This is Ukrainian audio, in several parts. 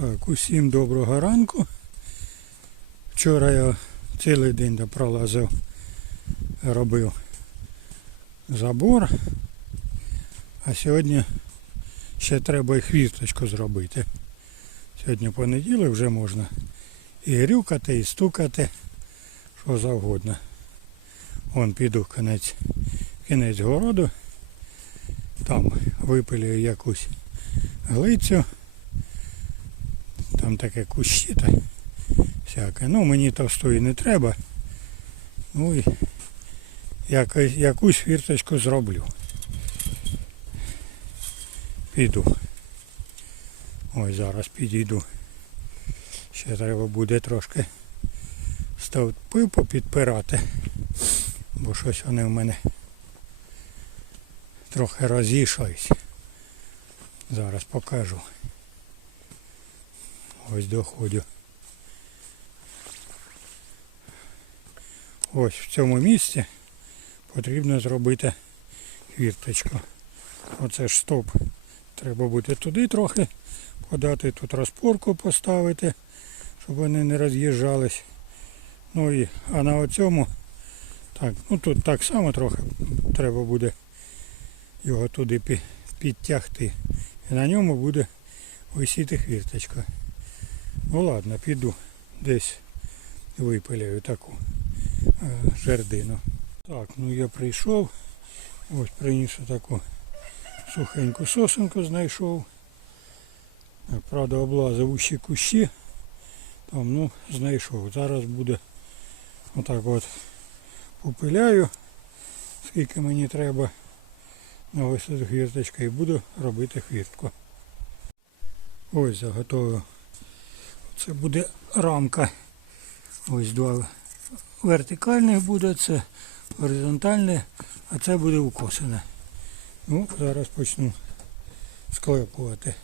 Так, усім доброго ранку. Вчора я цілий день де пролазив, робив забор. А сьогодні ще треба і хвісточку зробити. Сьогодні понеділок вже можна і грюкати, і стукати, що завгодно. Вон піду в кінець, кінець городу. Там випилюю якусь глицю. Там таке кущі та всяке. Ну мені товстої не треба. Ну і якусь фірточку зроблю. Піду. Ой, зараз підійду. Ще треба буде трошки стовпи попідпирати. Бо щось вони в мене трохи розійшлись. Зараз покажу. Ось доходю. Ось в цьому місці потрібно зробити хвірточку. Оце ж стоп. Треба буде туди трохи подати, тут розпорку поставити, щоб вони не роз'їжджались. Ну і а на оцьому, так, ну тут так само трохи треба буде його туди підтягти. І на ньому буде висіти хвірточка. Ну ладно, піду десь випиляю таку е, жердину. Так, ну я прийшов. Ось приніс таку сухеньку сосенку знайшов. Правда, облазив усі кущі. Там, ну, знайшов. Зараз буде отак от попиляю, скільки мені треба на тут хвірточка і буду робити хвіртку. Ось заготовив. Це буде рамка. Ось два вертикальних буде, це горизонтальне, а це буде укосене. Ну, зараз почну склепувати.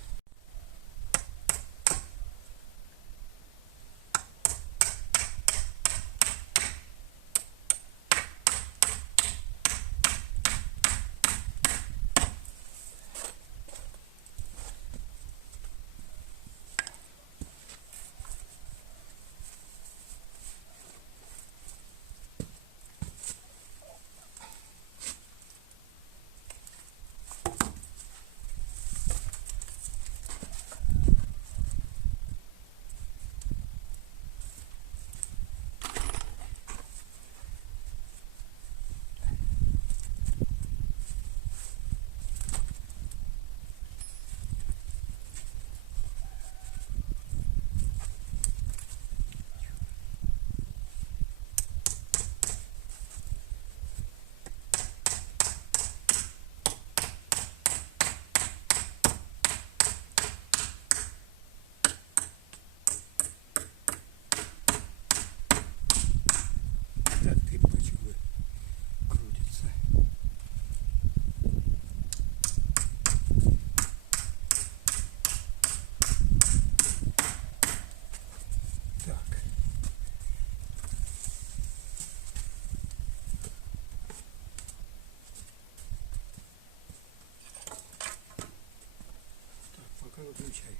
выключай.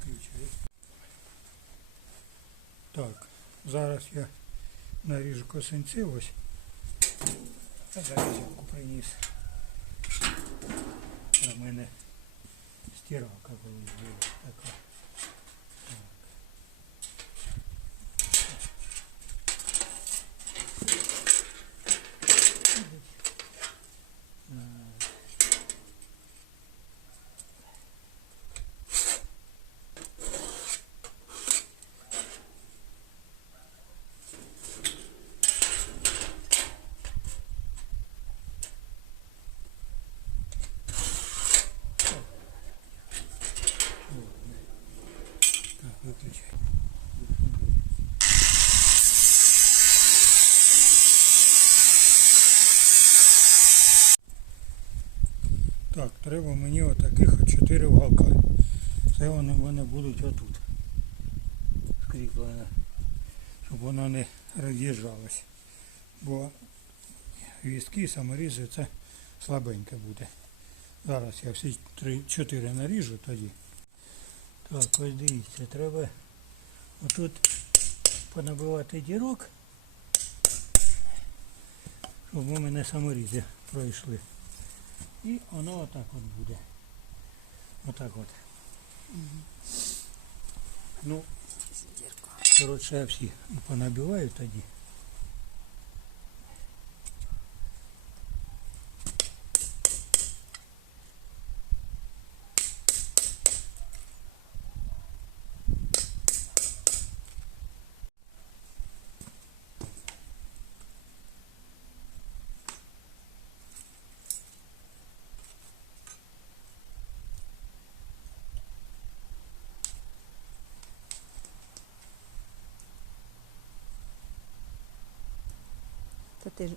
Включай. Так, зараз я наріжу косинці ось. А зараз я приніс. У мене стиралка колись була Так, треба мені отаких от чотири уголка. Це вони в будуть отут. Скріплені. щоб воно не роз'їжджалось. Бо вістки, саморізи це слабеньке буде. Зараз я всі три, чотири наріжу тоді. Так, ось дивіться, треба отут понабивати дірок, щоб у мене саморізи пройшли. І воно отак от буде. Отак от. Ну, коротше, я всі понабиваю тоді. Та ти ж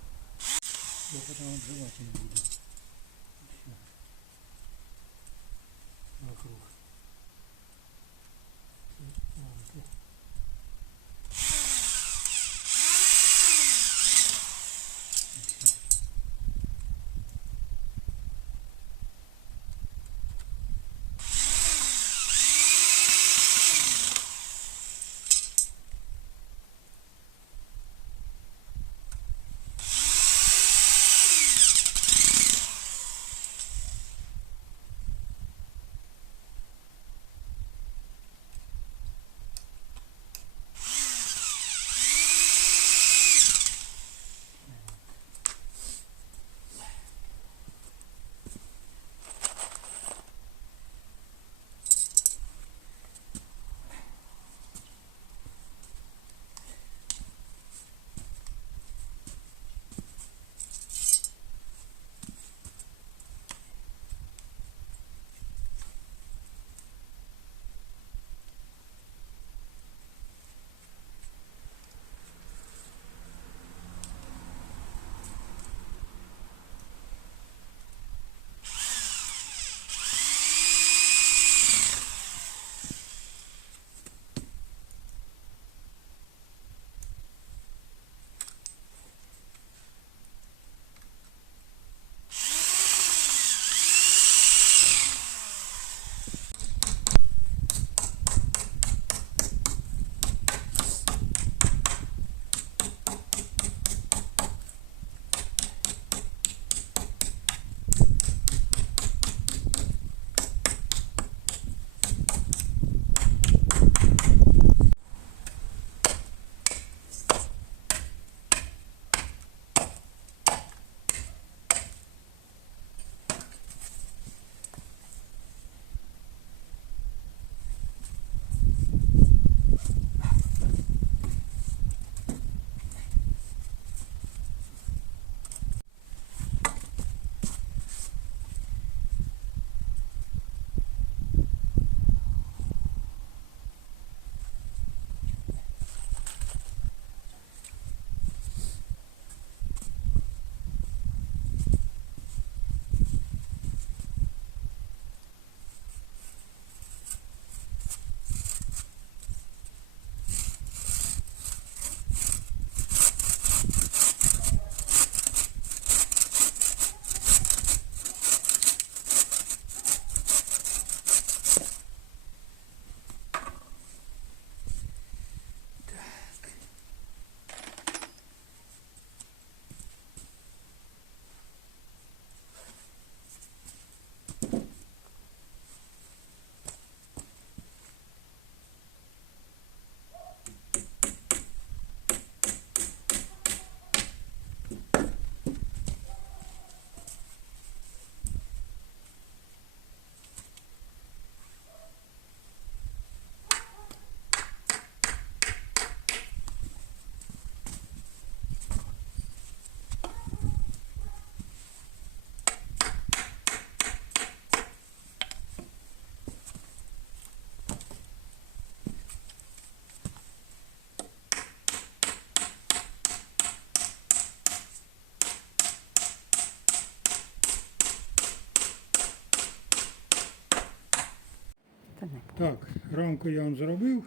рамку я вам зробив.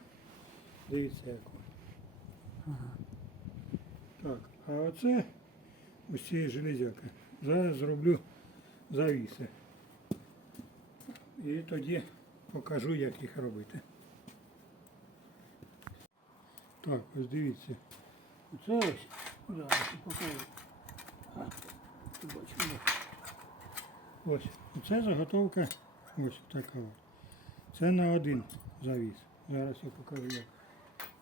Дивіться яку. Так, а оце ось цієї железяки. Зараз зроблю завіси. І тоді покажу, як їх робити. Так, ось дивіться. Оце ось. Зараз покажу. Бачимо. Ось. Оце заготовка ось така. Це на один завіс. Зараз я покажу як.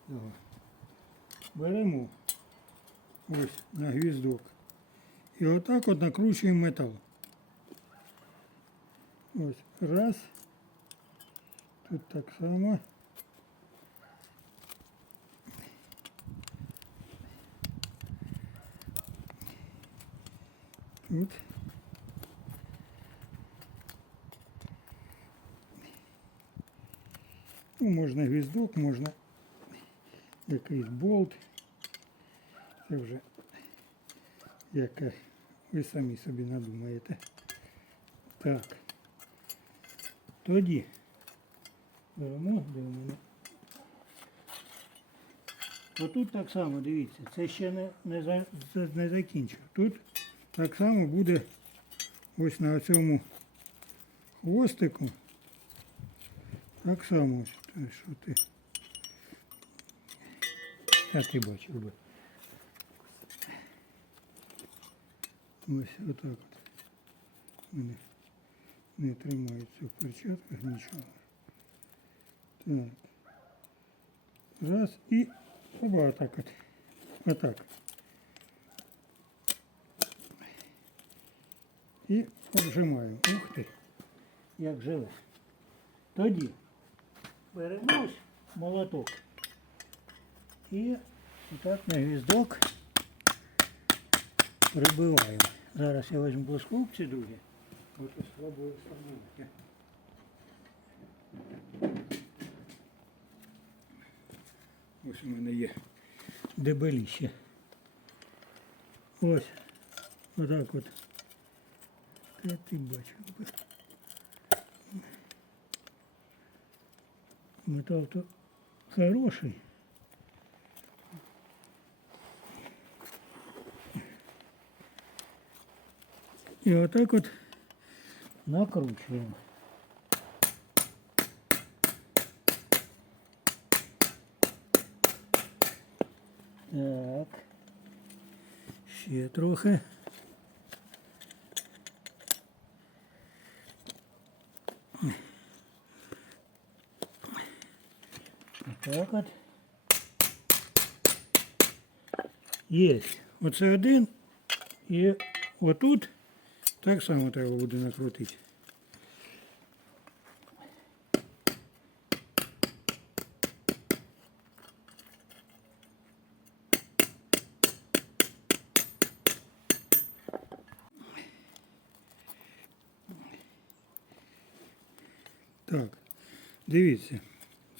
Його. Беремо ось на гвіздок. І отак от накручуємо метал. Ось. Раз. Тут так само. Тут. Ну, можна гвіздок, можна якийсь болт. Це вже як ви самі собі надумаєте. Так. Тоді беремо, де у мене. Отут так само, дивіться, це ще не, не, за- не закінчив. Тут так само буде ось на цьому хвостику. Так само ось, те, що ти. А ти бачив би. Ось отак от. Вони не тримаються в перчатках нічого. Так. Раз і оба отак от. Отак. І обжимаємо. Ух ти, як живе. Тоді Беремо ось молоток. І отак на гвіздок прибиваємо. Зараз я візьму плоскогубці другі. Ось спробую встановити. Ось у мене є дебеліще. Ось. Отак от. Та ти бачив би. Метал то хороший. І отак от накручуємо. Так. Ще трохи. Отак от. Є. Оце один. І отут так само треба буде накрутити. Так, дивіться,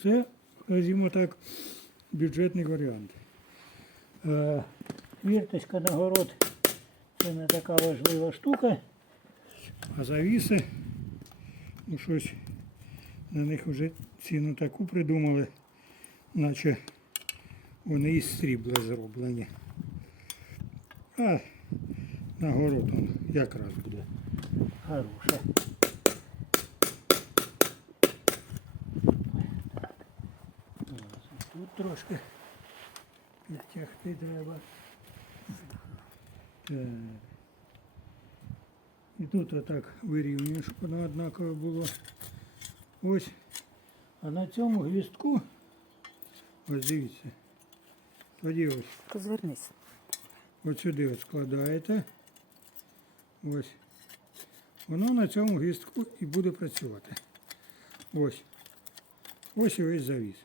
це, скажімо так, бюджетний варіант. Е, Вірточка на город це не така важлива штука. А завіси, ну щось на них вже ціну таку придумали, наче вони із срібла зроблені. А на город он якраз буде хороше. Зараз Тут трошки підтягти треба. Так. І тут отак вирівнюю, щоб воно однаково було. Ось. А на цьому гвіздку, ось дивіться. Тоді ось, Позвернись. от сюди от складаєте. Ось. Воно на цьому гвіздку і буде працювати. Ось. Ось і весь завіс.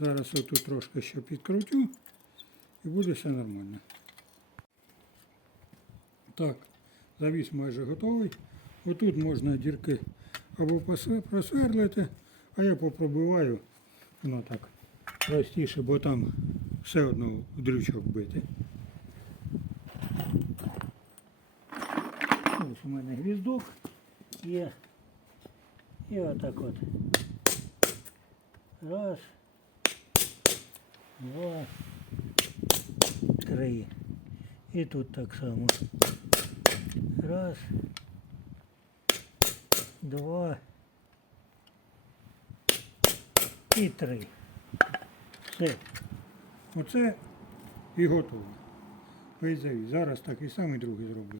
Зараз отут трошки ще підкрутю і буде все нормально. Так, завіс майже готовий. Отут можна дірки або просверлити, а я попробиваю. Воно так простіше, бо там все одно дрючок бити. Ось у мене гвіздок є. І отак от. Раз. Два. три. І тут так само. Раз. Два. І три. Все. Оце і готово. Зараз так і сам і другий зроблю.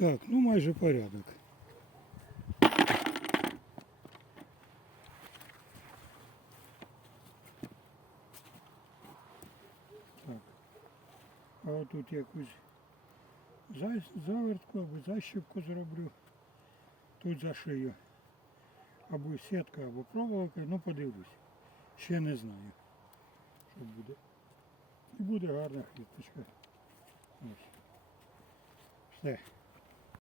Так, ну майже порядок. Так. А отут якусь завертку або защіпку зроблю. Тут зашию. Або сітка, або проволока, ну подивлюсь. Ще не знаю, що буде. І буде гарна хвіточка. Ось. Все.